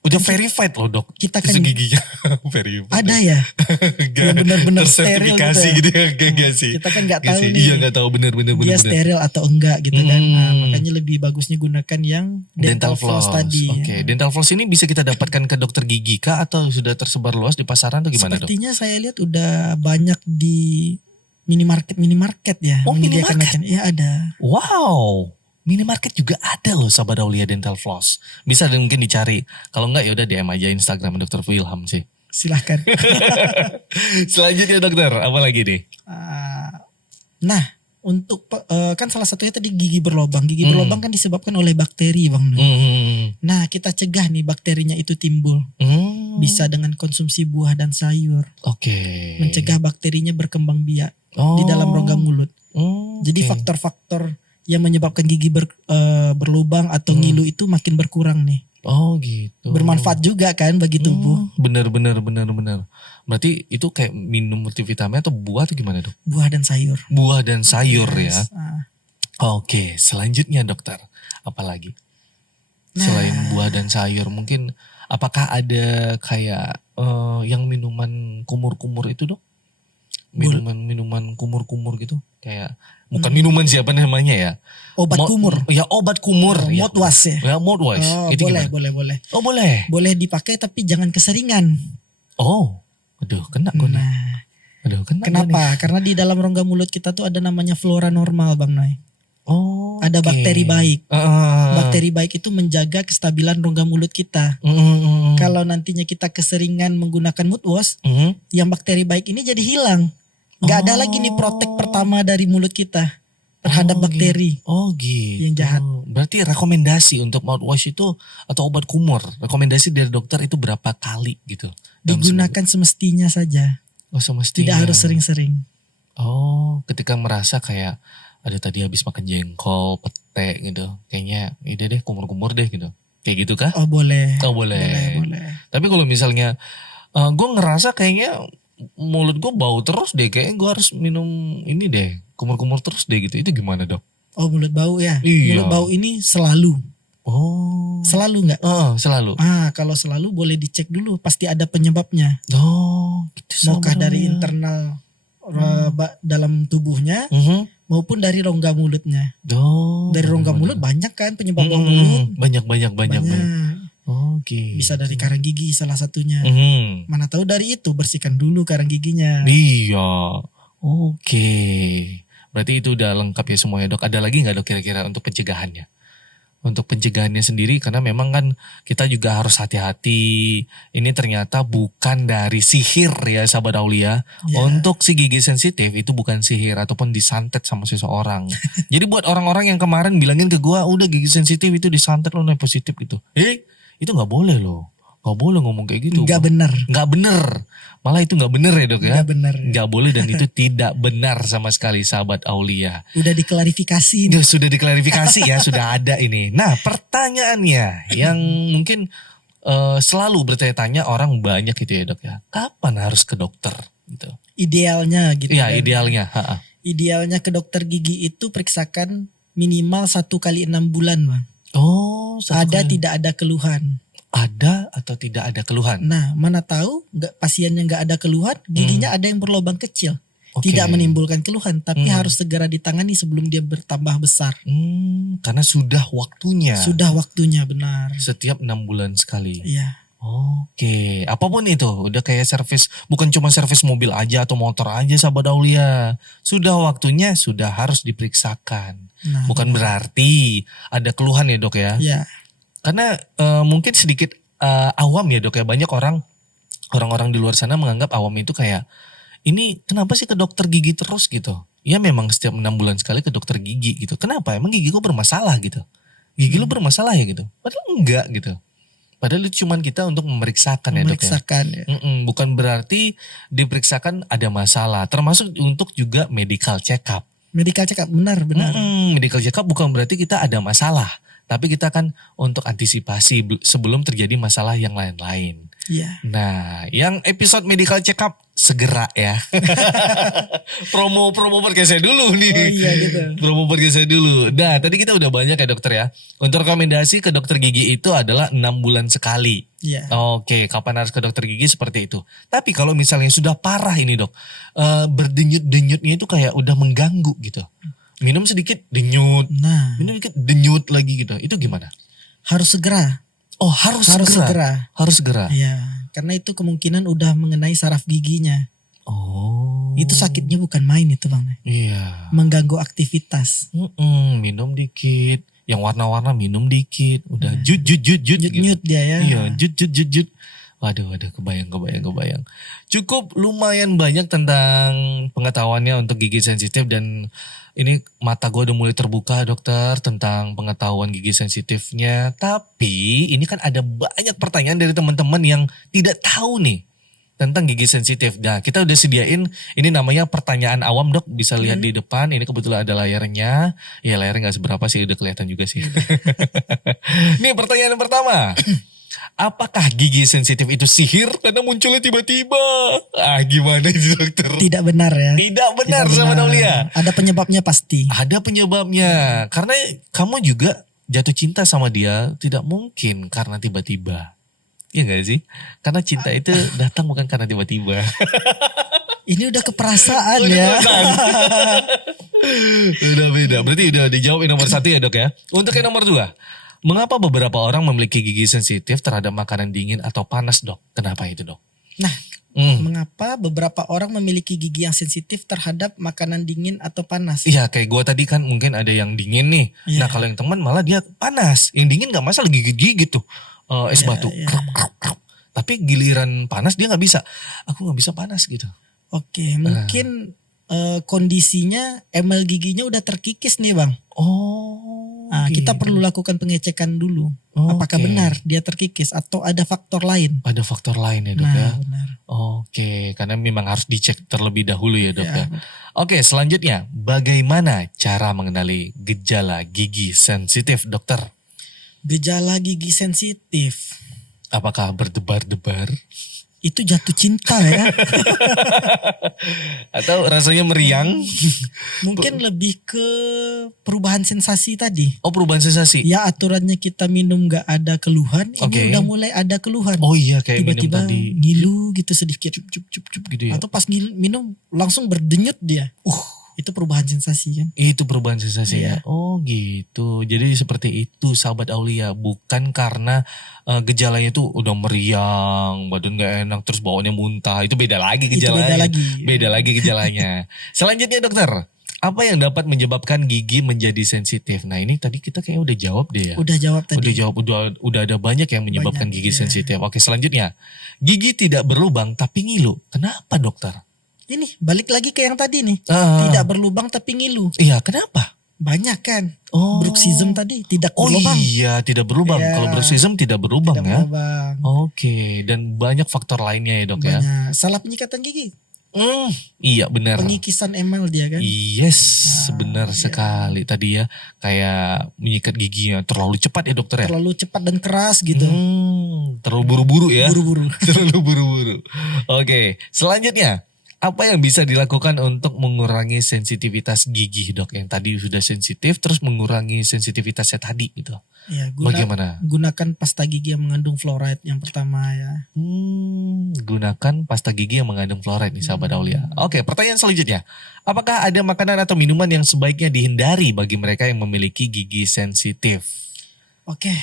Udah verified loh dok. Kita kan giginya verified. ada ya yang benar-benar steril tersertifikasi gitu ya. Gak sih. Kita kan nggak tahu sih. nih. Iya nggak tahu bener. Dia steril atau enggak gitu kan. Nah, makanya lebih bagusnya gunakan yang dental floss tadi. Oke. Dental floss ini bisa kita dapatkan ke dokter gigi kah atau sudah tersebar luas di pasaran atau gimana dok? Sepertinya saya lihat udah banyak di minimarket ya. Oh, minimarket? Iya ada. Wow. Minimarket juga ada loh sahabat Aulia dental floss. Bisa mungkin dicari. Kalau enggak ya udah DM aja Instagram Dr. Wilham sih. Silahkan. Selanjutnya dokter, apa lagi nih? Nah, untuk kan salah satunya tadi gigi berlobang. Gigi berlobang kan disebabkan oleh bakteri, Bang. Nah, kita cegah nih bakterinya itu timbul. Bisa dengan konsumsi buah dan sayur. Oke. Mencegah bakterinya berkembang biak di dalam rongga mulut. Jadi faktor-faktor yang menyebabkan gigi berlubang atau ngilu itu makin berkurang nih. Oh gitu. Bermanfaat juga kan bagi tubuh. Bener. Berarti itu kayak minum multivitamin atau buah atau gimana dok? Buah dan sayur. Buah dan sayur Yes. ya. Oke, selanjutnya dokter. Apa lagi? Selain buah dan sayur mungkin apakah ada kayak yang minuman kumur-kumur itu dok? Minuman kumur-kumur gitu kayak bukan minuman siapa namanya ya? Obat kumur. Ya obat kumur. Mouthwash ya. Ya mouthwash. Itu boleh. Oh boleh. Boleh dipakai tapi jangan keseringan. Oh, aduh kena gue nih. Nah, Aduh kena. kenapa? Karena di dalam rongga mulut kita tuh ada namanya flora normal, Bang Noy. Oh. Ada bakteri baik. Bakteri Bakteri baik itu menjaga kestabilan rongga mulut kita. Kalau nantinya kita keseringan menggunakan mouthwash, yang bakteri baik ini jadi hilang. Gak ada lagi nih protek pertama dari mulut kita terhadap bakteri. Oh gitu. Yang jahat. Berarti rekomendasi untuk mouthwash itu atau obat kumur, rekomendasi dari dokter itu berapa kali gitu? Digunakan semestinya saja. Oh semestinya. Tidak harus sering-sering. Oh, ketika merasa kayak ada tadi habis makan jengkol, pete gitu. Kayaknya ide deh kumur-kumur deh gitu. Kayak gitu kah? Oh boleh. Oh boleh. Tapi kalau misalnya gue ngerasa kayaknya mulut gue bau terus deh, kayaknya gue harus minum ini deh, kumur-kumur terus deh gitu. Itu gimana dok? Oh mulut bau ya? Iya. Mulut bau ini selalu. Oh. Selalu nggak? Selalu. Kalau selalu boleh dicek dulu, pasti ada penyebabnya. Oh, gitu. Maukah dari internal dalam tubuhnya, maupun dari rongga mulutnya. Dari rongga mulut banyak kan penyebab bau mulut. Banyak. Okay. Bisa dari karang gigi salah satunya. Mana tahu dari itu, bersihkan dulu karang giginya. Iya. Oke. Berarti itu udah lengkap ya semuanya dok. Ada lagi nggak dok kira-kira untuk pencegahannya? Untuk pencegahannya sendiri karena memang kan kita juga harus hati-hati. Ini ternyata bukan dari sihir ya sahabat Aulia. Untuk si gigi sensitif itu bukan sihir ataupun disantet sama seseorang. Jadi buat orang-orang yang kemarin bilangin ke gua udah gigi sensitif itu disantet lo positif gitu. Itu gak boleh loh. Gak boleh ngomong kayak gitu. Gak benar. Malah itu gak benar ya dok ya. Gak benar. Gak boleh dan itu tidak benar sama sekali sahabat Aulia. Udah diklarifikasi. Sudah diklarifikasi ya. Sudah ada ini. Nah pertanyaannya yang mungkin selalu bertanya-tanya orang banyak gitu ya dok ya. Kapan harus ke dokter gitu? Idealnya gitu. Iya idealnya. Idealnya ke dokter gigi itu periksakan minimal 1 kali 6 bulan bang. Oh, tidak ada keluhan. Ada atau tidak ada keluhan? Nah, mana tahu pasiennya nggak ada keluhan, giginya ada yang berlubang kecil. Tidak menimbulkan keluhan, tapi harus segera ditangani sebelum dia bertambah besar. Karena sudah waktunya. Sudah waktunya, benar. Setiap 6 bulan sekali. Iya. Oke, apapun itu, udah kayak servis, bukan cuma servis mobil aja atau motor aja sahabat Aulia. Sudah waktunya, sudah harus diperiksakan. Nah, bukan berarti ada keluhan ya dok ya. Iya. Karena mungkin sedikit awam ya dok ya. Banyak orang-orang di luar sana menganggap awam itu kayak, ini kenapa sih ke dokter gigi terus gitu. Ya memang setiap 6 bulan sekali ke dokter gigi gitu. Kenapa? Emang gigi gue bermasalah gitu. Gigi lu bermasalah ya gitu. Padahal enggak gitu. Padahal itu cuma kita untuk memeriksakan ya dok ya. Bukan berarti diperiksakan ada masalah. Termasuk untuk juga medical check up. Medical check up, benar. Medical check up bukan berarti kita ada masalah. Tapi kita kan untuk antisipasi sebelum terjadi masalah yang lain-lain. Iya. Nah, yang episode medical check up segera ya. promo podcast saya dulu nih. Oh iya gitu. Promo podcast saya dulu. Nah, tadi kita udah banyak ya dokter ya. Untuk rekomendasi ke dokter gigi itu adalah 6 bulan sekali. Iya. Oke, kapan harus ke dokter gigi seperti itu. Tapi kalau misalnya sudah parah ini dok, berdenyut-denyutnya itu kayak udah mengganggu gitu. Minum sedikit denyut, minum sedikit denyut lagi gitu. Itu gimana? Harus segera. Oh harus segera. Harus segera. Iya, karena itu kemungkinan udah mengenai saraf giginya. Oh. Itu sakitnya bukan main itu bang. Iya. Mengganggu aktivitas. Minum dikit, yang warna-warna minum dikit, udah jut gitu. Dia ya. Iya, jut. Waduh, kebayang. Cukup lumayan banyak tentang pengetahuannya untuk gigi sensitif dan ini mata gue udah mulai terbuka dokter tentang pengetahuan gigi sensitifnya. Tapi ini kan ada banyak pertanyaan dari teman-teman yang tidak tahu nih tentang gigi sensitif. Nah kita udah sediain ini namanya pertanyaan awam dok, bisa lihat di depan. Ini kebetulan ada layarnya. Ya layarnya gak seberapa sih, udah kelihatan juga sih. Nih pertanyaan pertama. Apakah gigi sensitif itu sihir karena munculnya tiba-tiba? Gimana itu dokter? Tidak benar ya. Tidak benar sama Aulia. Ada penyebabnya pasti. Ada penyebabnya. Karena kamu juga jatuh cinta sama dia tidak mungkin karena tiba-tiba. Iya gak sih? Karena cinta itu datang bukan karena tiba-tiba. Ini udah keperasaan ya. Udah beda. Berarti udah dijawab yang nomor 1 ya dok ya. Untuk yang nomor 2. Mengapa beberapa orang memiliki gigi sensitif terhadap makanan dingin atau panas dok? Kenapa itu dok? Nah, mengapa beberapa orang memiliki gigi yang sensitif terhadap makanan dingin atau panas? Iya kayak gue tadi kan mungkin ada yang dingin nih. Nah kalau yang teman malah dia panas. Yang dingin gak masalah gigit-gigit tuh. Es batu. Krap. Tapi giliran panas dia gak bisa. Aku gak bisa panas gitu. Oke, mungkin kondisinya emel giginya udah terkikis nih bang. Kita perlu lakukan pengecekan dulu. Apakah benar dia terkikis atau ada faktor lain? Ada faktor lain ya dok ya? Benar. Oke, karena memang harus dicek terlebih dahulu ya dok ya. Oke, selanjutnya bagaimana cara mengenali gejala gigi sensitif dokter? Gejala gigi sensitif. Apakah berdebar-debar? Itu jatuh cinta ya. Atau rasanya meriang? Mungkin lebih ke perubahan sensasi tadi. Oh perubahan sensasi. Ya aturannya kita minum gak ada keluhan. Ini udah mulai ada keluhan. Oh iya kayak tiba-tiba minum tadi. Ngilu gitu sedikit. Cup gitu ya. Atau pas minum langsung berdenyut dia. Itu perubahan sensasi kan. Itu perubahan sensasi ya. Oh gitu. Jadi seperti itu sahabat Aulia. Bukan karena gejalanya itu udah meriang, badan gak enak, terus bawaannya muntah. Itu beda lagi gejalanya. Beda lagi gejalanya. Selanjutnya dokter. Apa yang dapat menyebabkan gigi menjadi sensitif? Nah ini tadi kita kayaknya udah jawab deh ya. Udah jawab tadi. Udah ada banyak yang menyebabkan gigi sensitif. Oke selanjutnya. Gigi tidak berlubang tapi ngilu. Kenapa dokter? Ini balik lagi ke yang tadi nih. Tidak berlubang tapi ngilu. Iya kenapa? Banyak kan. Bruxism tadi tidak berlubang. Oh iya tidak berlubang. Kalau bruxism tidak berlubang ya. Berlubang. Oke. Dan banyak faktor lainnya ya dok ya. Salah penyikatan gigi. Iya benar. Pengikisan emel dia kan. Yes benar sekali tadi ya. Kayak menyikat giginya terlalu cepat ya dokter ya. Terlalu cepat dan keras gitu. Terlalu buru-buru ya. Buru-buru. Terlalu buru-buru. Oke selanjutnya. Apa yang bisa dilakukan untuk mengurangi sensitivitas gigi dok? Yang tadi sudah sensitif terus mengurangi sensitivitasnya tadi gitu. Ya, bagaimana? Gunakan pasta gigi yang mengandung fluoride yang pertama ya. Gunakan pasta gigi yang mengandung fluoride nih sahabat Aulia. Oke pertanyaan selanjutnya. Apakah ada makanan atau minuman yang sebaiknya dihindari bagi mereka yang memiliki gigi sensitif? Oke.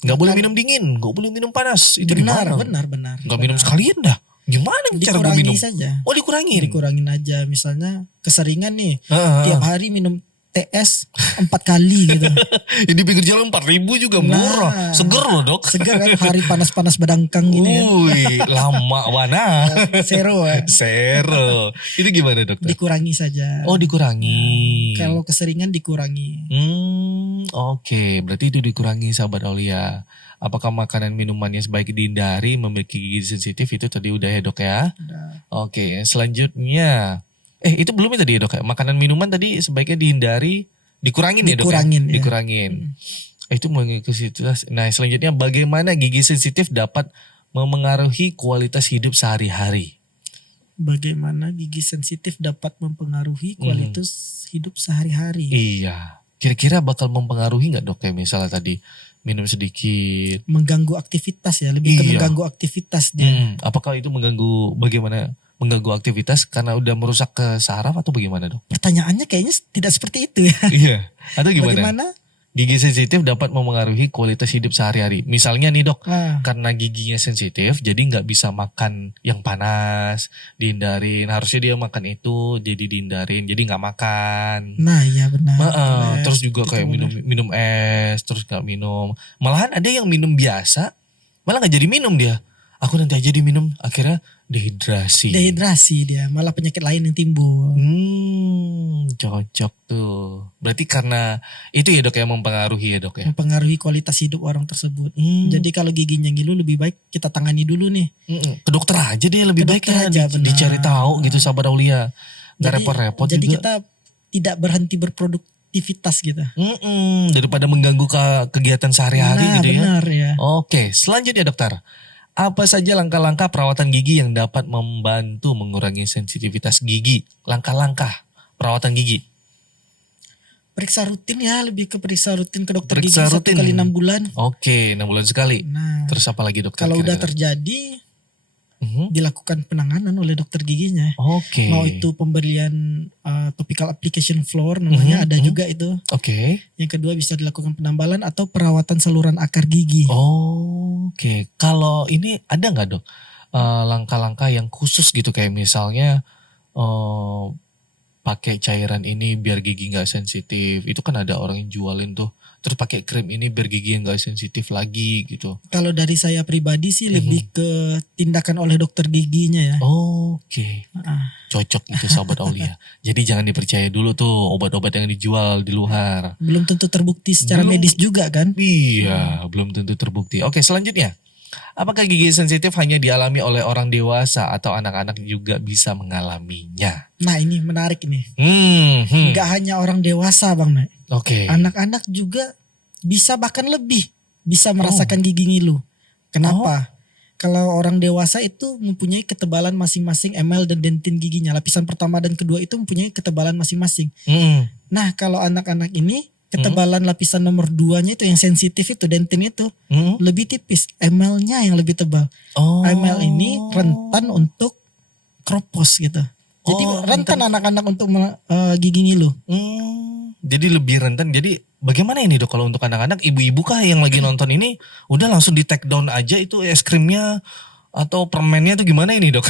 Gak boleh minum dingin, gak boleh minum panas. Itu benar. Gak minum sekalian dah. Gimana cara gue minum? Saja. Oh dikurangin? Dikurangin aja. Misalnya keseringan nih. Tiap hari minum TS 4 kali gitu. Ya di pinggir jalan 4.000 juga murah. Seger loh dok. Seger kan hari panas-panas badangkang gini kan. Lama mana. Zero ya. Zero. Itu gimana dokter? Dikurangi saja. Oh dikurangi. Kalau keseringan dikurangi. Oke. Berarti itu dikurangi sahabat Aulia. Apakah makanan minumannya sebaiknya dihindari memiliki gigi sensitif itu tadi udah ya dok ya? Udah. Oke selanjutnya. Itu belum tadi ya dok ya? Makanan minuman tadi sebaiknya dihindari, dikurangin ya dok ya? Dikurangin. Dikurangin. Itu sensitivitas. Nah, selanjutnya bagaimana gigi sensitif dapat memengaruhi kualitas hidup sehari-hari? Bagaimana gigi sensitif dapat mempengaruhi kualitas hidup sehari-hari? Iya. Kira-kira bakal mempengaruhi nggak dok? Kayak misalnya tadi minum sedikit. Mengganggu aktivitas ya, lebih ke Iya. mengganggu aktivitas dia. Apakah itu mengganggu bagaimana? Mengganggu aktivitas karena udah merusak ke saraf atau bagaimana dok? Pertanyaannya kayaknya tidak seperti itu ya. Iya. Atau gimana? Bagaimana? Gigi sensitif dapat memengaruhi kualitas hidup sehari-hari. Misalnya nih dok, Nah, karena giginya sensitif, jadi nggak bisa makan yang panas, dihindarin. Harusnya dia makan itu, jadi dihindarin, jadi nggak makan. nah iya benar. Terus juga Itu kayak benar. minum es, terus nggak minum. Malahan ada yang minum biasa, malah nggak jadi minum dia. Aku nanti aja diminum, akhirnya dehidrasi. Dehidrasi dia, malah penyakit lain yang timbul. Cocok tuh. Berarti karena itu ya dok yang mempengaruhi ya dok ya. Mempengaruhi kualitas hidup orang tersebut. Jadi kalau giginya ngilu lebih baik kita tangani dulu nih. Ke dokter aja deh lebih Ke baik dokter ya aja, benar. dicari tahu gitu sahabat Aulia. Gak repot-repot Jadi juga. kita tidak berhenti berproduktivitas gitu. Daripada mengganggu kegiatan sehari-hari Nah gitu ya. benar ya. Oke, selanjutnya dokter. Apa saja langkah-langkah perawatan gigi yang dapat membantu mengurangi sensitivitas gigi? Langkah-langkah perawatan gigi. Periksa rutin ya, lebih ke periksa rutin ke dokter Periksa gigi rutin. 1 kali 6 bulan. Oke, 6 bulan sekali. Nah, Terus apa lagi dokter? kalau udah kira-kira? terjadi Mhm. dilakukan penanganan oleh dokter giginya. Oke. Mau itu pemberian topical application floor namanya ada juga itu. Oke. Yang kedua bisa dilakukan penambalan atau perawatan saluran akar gigi. Oke. Kalau ini ada nggak dok langkah-langkah yang khusus gitu kayak misalnya pakai cairan ini biar gigi nggak sensitif. Itu kan ada orang yang jualin tuh. Terus pakai krim ini biar gigi nggak sensitif lagi gitu. Kalau dari saya pribadi sih lebih ke tindakan oleh dokter giginya ya. Oke. Ah, Cocok itu sahabat Aulia. Jadi jangan dipercaya dulu tuh obat-obat yang dijual di luar. belum tentu terbukti secara Belum. medis juga kan. Iya, belum tentu terbukti. Oke, selanjutnya. Apakah gigi sensitif hanya dialami oleh orang dewasa atau anak-anak juga bisa mengalaminya? Nah ini menarik nih. Nggak hanya orang dewasa Bang Nek. Oke. Anak-anak juga bisa bahkan lebih bisa merasakan gigi ngilu. Kenapa? Kalau orang dewasa itu mempunyai ketebalan masing-masing emal dan dentin giginya. Lapisan pertama dan kedua itu mempunyai ketebalan masing-masing. Nah kalau anak-anak ini ketebalan lapisan nomor 2-nya itu yang sensitif itu dentin itu lebih tipis. Emalnya yang lebih tebal. Emal ini rentan untuk kropos gitu. Jadi rentan anak-anak untuk gigi ngilu. Jadi lebih rentan. Jadi bagaimana ini dok kalau untuk anak-anak, ibu-ibu kah yang lagi nonton ini udah langsung di take down aja itu es krimnya atau permennya tuh gimana ini dok?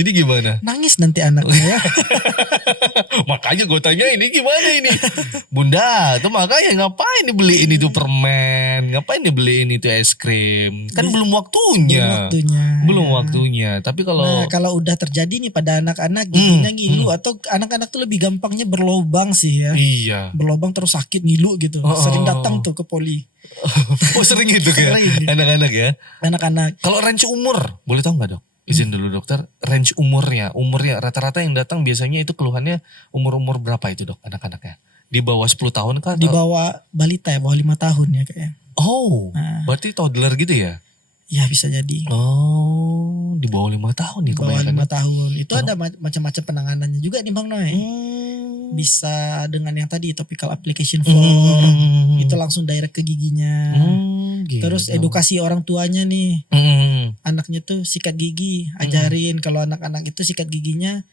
Ini gimana? Nangis nanti anaknya ya. Makanya gue tanya ini gimana ini? Bunda, tuh makanya ngapain dibeliin itu permen? Ngapain dibeliin itu es krim? Kan belum waktunya. Belum waktunya. Tapi kalau kalau udah terjadi nih pada anak-anak giginya ngilu atau anak-anak tuh lebih gampangnya berlobang sih ya. iya. Berlobang terus sakit ngilu gitu. Sering datang tuh ke poli. Oh sering gitu ya? Sering. Anak-anak ya? Anak-anak. Kalau range umur, boleh tahu nggak dok? Izin dulu dokter, range umurnya rata-rata yang datang biasanya itu keluhannya umur-umur berapa itu dok anak-anaknya? Di bawah 10 tahun kah? Di bawah balita ya, bawah 5 tahun ya kayaknya. Oh, berarti toddler gitu ya? Ya bisa jadi. Oh, di bawah 5 tahun nih Di bawah kebanyakan. 5 tahun. Itu ada macam-macam penanganannya juga nih Bang Noy. Bisa dengan yang tadi topical application floor. Itu langsung direct ke giginya. Gitu. Terus edukasi orang tuanya nih. Anaknya tuh sikat gigi, ajarin kalau anak-anak itu sikat giginya,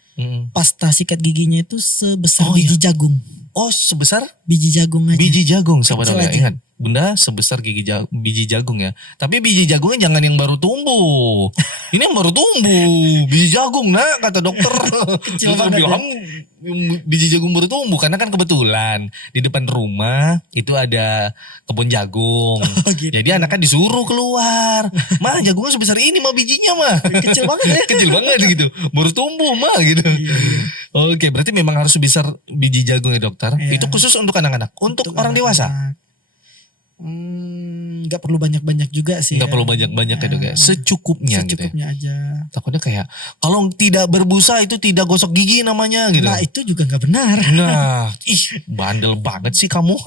pasta sikat giginya itu sebesar biji jagung. Oh sebesar? Biji jagung aja. Biji jagung sahabat Kecil Aulia. aja. Ingat bunda sebesar biji jagung ya. Tapi biji jagungnya jangan yang baru tumbuh. Ini yang baru tumbuh. Biji jagung nak kata dokter. Kecil Dokter banget bilang biji jagung baru tumbuh. Karena kan kebetulan di depan rumah itu ada kebun jagung. Gitu. Jadi anaknya disuruh keluar. Mah jagungnya sebesar ini mah bijinya mah. Kecil banget ya. Kecil banget gitu. Baru tumbuh mah gitu. Oke berarti memang harus sebesar biji jagung ya dokter. Iya. Itu khusus untuk anak-anak. Untuk orang dewasa. Nggak perlu banyak-banyak juga sih. Nggak perlu banyak-banyak ya dok ya. Secukupnya gitu ya. Secukupnya aja. Takutnya kayak kalau tidak berbusa itu tidak gosok gigi namanya gitu. Nah itu juga nggak benar. Nah, bandel banget sih kamu.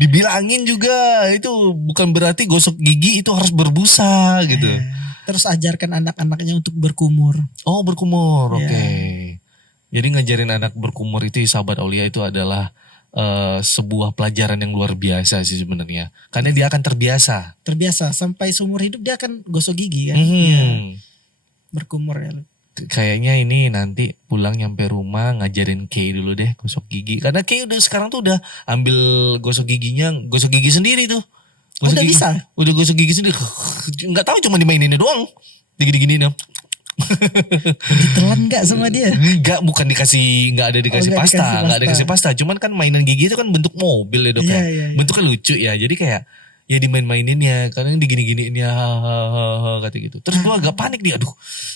Dibilangin juga itu bukan berarti gosok gigi itu harus berbusa gitu. Terus ajarkan anak-anaknya untuk berkumur. Oh berkumur, Ya. oke. Jadi ngajarin anak berkumur itu sahabat Aulia itu adalah sebuah pelajaran yang luar biasa sih sebenarnya. Karena dia akan terbiasa. Terbiasa sampai seumur hidup dia akan gosok gigi kan. Mhm. Ya, berkumur ya. Kayaknya ini nanti pulang nyampe rumah ngajarin Kay dulu deh gosok gigi. Karena Kay udah sekarang tuh udah ambil gosok giginya, gosok gigi sendiri tuh. Gosok Udah gigi, bisa? Udah gosok gigi sendiri. Nggak tahu cuma dimaininnya doang. Digini-gini Ditelan nggak sama dia? Enggak, bukan dikasih, nggak ada dikasih nggak pasta, dikasih nggak ada pasta. dikasih pasta. Cuman kan mainan gigi itu kan bentuk mobil ya dok ya. Iya. Bentuknya lucu ya. Jadi kayak ya dimain-maininnya, kadang digini-giniinnya, hahaha kata gitu. Terus gua agak panik nih, aduh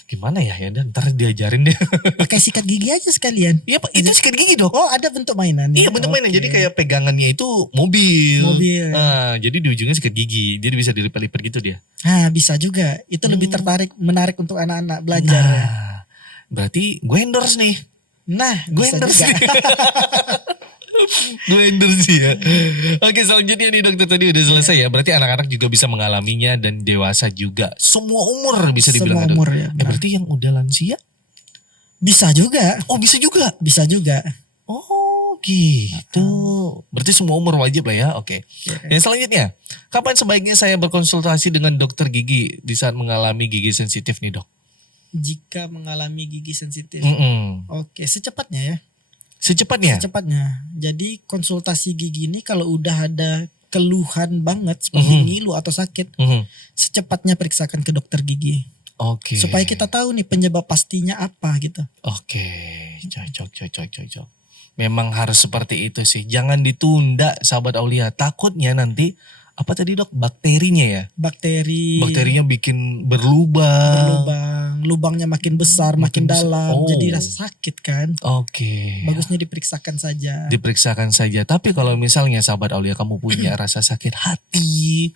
gimana ya, dan ntar diajarin deh. Pakai sikat gigi aja sekalian. Iya pak, itu sikat gigi dok. Oh ada bentuk mainan. Iya bentuk mainan, Oke. jadi kayak pegangannya itu mobil. Mobil. Nah, jadi di ujungnya sikat gigi, jadi bisa dilipat-lipat gitu dia. Nah bisa juga. Itu lebih menarik untuk anak-anak belajar. Ya. Nah, berarti gue endorse nih. Nah Gue bisa endorse juga. nih. Gue endorse ya. Oke selanjutnya nih dokter tadi udah selesai ya. Berarti anak-anak juga bisa mengalaminya dan dewasa juga. Semua umur bisa dibilang. Semua dok. umur ya. benar. Berarti yang udah lansia? Bisa juga. Oh bisa juga. Bisa juga. Oh gitu. Berarti semua umur wajib lah ya. Oke. Yang selanjutnya, kapan sebaiknya saya berkonsultasi dengan dokter gigi di saat mengalami gigi sensitif nih dok? Jika mengalami gigi sensitif. Mm-mm. Oke secepatnya ya. Secepatnya? Secepatnya. Jadi konsultasi gigi ini kalau udah ada keluhan banget seperti ngilu atau sakit, Mhm. secepatnya periksakan ke dokter gigi. Oke. Supaya kita tahu nih penyebab pastinya apa gitu. Oke, cocok. Memang harus seperti itu sih. Jangan ditunda sahabat Aulia. Takutnya nanti apa tadi dok? Bakterinya ya? Bakterinya bikin berlubang. Lubangnya makin besar, makin besar. dalam, Oh. jadi rasa sakit kan. Oke. Bagusnya diperiksakan saja. Diperiksakan saja. Tapi kalau misalnya sahabat Aulia kamu punya rasa sakit hati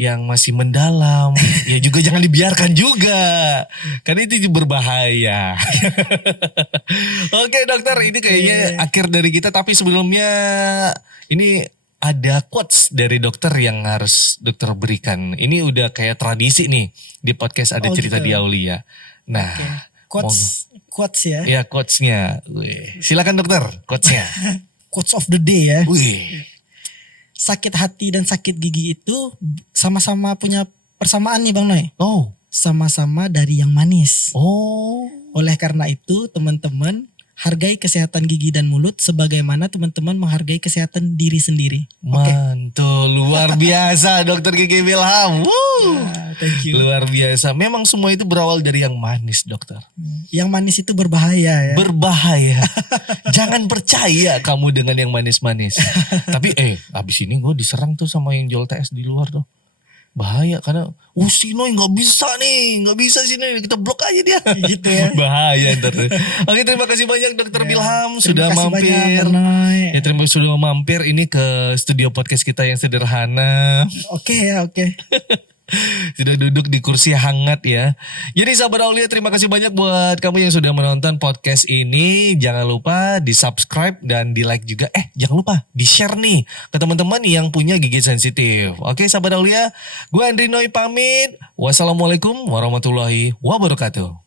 yang masih mendalam, ya juga jangan dibiarkan juga. Karena itu berbahaya. Oke dokter, ini kayaknya akhir dari kita. Tapi sebelumnya ini ada quotes dari dokter yang harus dokter berikan. Ini udah kayak tradisi nih di podcast Ada Cerita gitu. di Aulia. Nah, Quotes ya. ya quotesnya. Wih. Silakan dokter, quotesnya. Quotes of the day ya. Wih. Sakit hati dan sakit gigi itu sama-sama punya persamaan nih Bang Noy. Oh. Sama-sama dari yang manis. Oh. Oleh karena itu teman-teman hargai kesehatan gigi dan mulut sebagaimana teman-teman menghargai kesehatan diri sendiri. Mantul, luar biasa Dokter Gigi Wilham. Thank you. Luar biasa. Memang semua itu berawal dari yang manis dokter. Yang manis itu berbahaya ya. Berbahaya. Jangan percaya kamu dengan yang manis-manis. Tapi abis ini gue diserang tuh sama yang jual TS di luar tuh. Bahaya karena si Noy gak bisa sih Noy, kita blok aja dia. Gitu ya. Bahaya ntar. Oke terima kasih banyak Dokter Wilham sudah Terima kasih mampir. banyak, Bang Noy. Ya terima kasih sudah mampir ini ke studio podcast kita yang sederhana. Oke. Sudah duduk di kursi hangat ya. Jadi sahabat Aulia terima kasih banyak buat kamu yang sudah menonton podcast ini. Jangan lupa di subscribe dan di like juga. Jangan lupa di share nih ke teman-teman yang punya gigi sensitif. Oke sahabat Aulia, gue Andri Noy pamit. Wassalamualaikum warahmatullahi wabarakatuh.